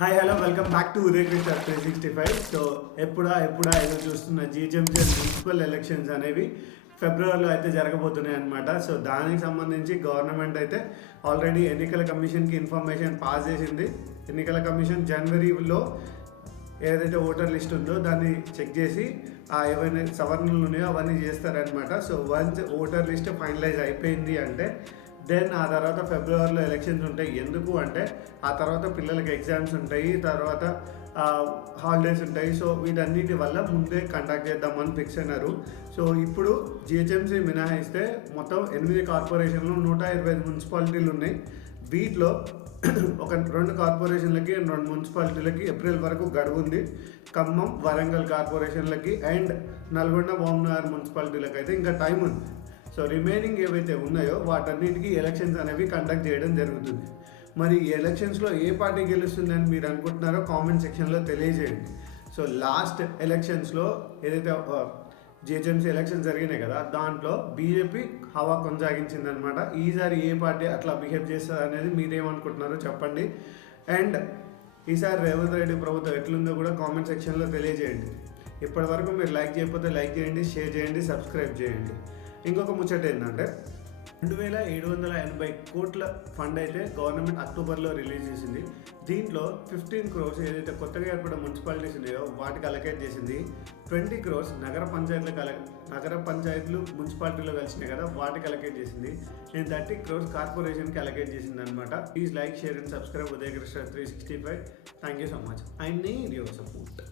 Hi hello welcome back to Uday Krishna 365. So ఎప్పుడా ఏదో చూస్తున్న జిహెచ్ఎంసీ మున్సిపల్ ఎలక్షన్స్ అనేవి ఫిబ్రవరిలో అయితే జరగబోతున్నాయి అనమాట. సో దానికి సంబంధించి గవర్నమెంట్ అయితే ఆల్రెడీ ఎన్నికల కమిషన్కి ఇన్ఫర్మేషన్ పాస్ చేసింది. ఎన్నికల కమిషన్ జనవరిలో ఏదైతే ఓటర్ లిస్ట్ ఉందో దాన్ని చెక్ చేసి ఏవైనా సవరణలు ఉన్నాయో అవన్నీ చేస్తారనమాట. So once voter list finalize అయిపోయింది అంటే దెన్ ఆ తర్వాత ఫిబ్రవరిలో ఎలక్షన్స్ ఉంటాయి. ఎందుకు అంటే ఆ తర్వాత పిల్లలకి ఎగ్జామ్స్ ఉంటాయి, తర్వాత హాలిడేస్ ఉంటాయి. సో వీటన్నిటి వల్ల ముందే కండక్ట్ చేద్దామని ఫిక్స్ అయినారు. సో ఇప్పుడు జిహెచ్ఎంసీ మినహాయిస్తే మొత్తం 8 కార్పొరేషన్లు 125 మున్సిపాలిటీలు ఉన్నాయి. వీటిలో ఒక 2 కార్పొరేషన్లకి 2 మున్సిపాలిటీలకి ఏప్రిల్ వరకు గడువు ఉంది. ఖమ్మం, వరంగల్ కార్పొరేషన్లకి అండ్ నల్గొండ, వామనగర్ మున్సిపాలిటీలకి అయితే ఇంకా టైం ఉంది. సో రిమైనింగ్ ఏవైతే ఉన్నాయో వాటన్నిటికీ ఎలక్షన్స్ అనేవి కండక్ట్ చేయడం జరుగుతుంది. మరి ఈ ఎలక్షన్స్లో ఏ పార్టీ గెలుస్తుందని మీరు అనుకుంటున్నారో కామెంట్ సెక్షన్లో తెలియజేయండి. సో లాస్ట్ ఎలక్షన్స్లో ఏదైతే జిహెచ్ఎంసీ ఎలక్షన్స్ జరిగినాయి కదా, దాంట్లో బీజేపీ హవా కొనసాగించిందనమాట. ఈసారి ఏ పార్టీ అట్లా బిహేవ్ చేస్తుంది అనేది మీరేమనుకుంటున్నారో చెప్పండి. అండ్ ఈసారి రేవంత్ రెడ్డి ప్రభుత్వం ఎట్లుందో కూడా కామెంట్ సెక్షన్లో తెలియజేయండి. ఇప్పటివరకు మీరు లైక్ చేయకపోతే లైక్ చేయండి, షేర్ చేయండి, సబ్స్క్రైబ్ చేయండి. ఇంకొక ముచ్చట ఏంటంటే 2780 కోట్ల ఫండ్ అయితే గవర్నమెంట్ అక్టోబర్లో రిలీజ్ చేసింది. దీంట్లో 15 crores ఏదైతే కొత్తగా ఏర్పడిన మున్సిపాలిటీస్ ఉన్నాయో వాటికి అలకేట్ చేసింది. 20 crores నగర పంచాయతీలు మున్సిపాలిటీలో కలిసినాయి కదా వాటికి అలకేట్ చేసింది. 30 crores కార్పొరేషన్కి అలకేట్ చేసింది అనమాట. Please like, share and subscribe Uday Krishna 365. Thank you so much. I need your support.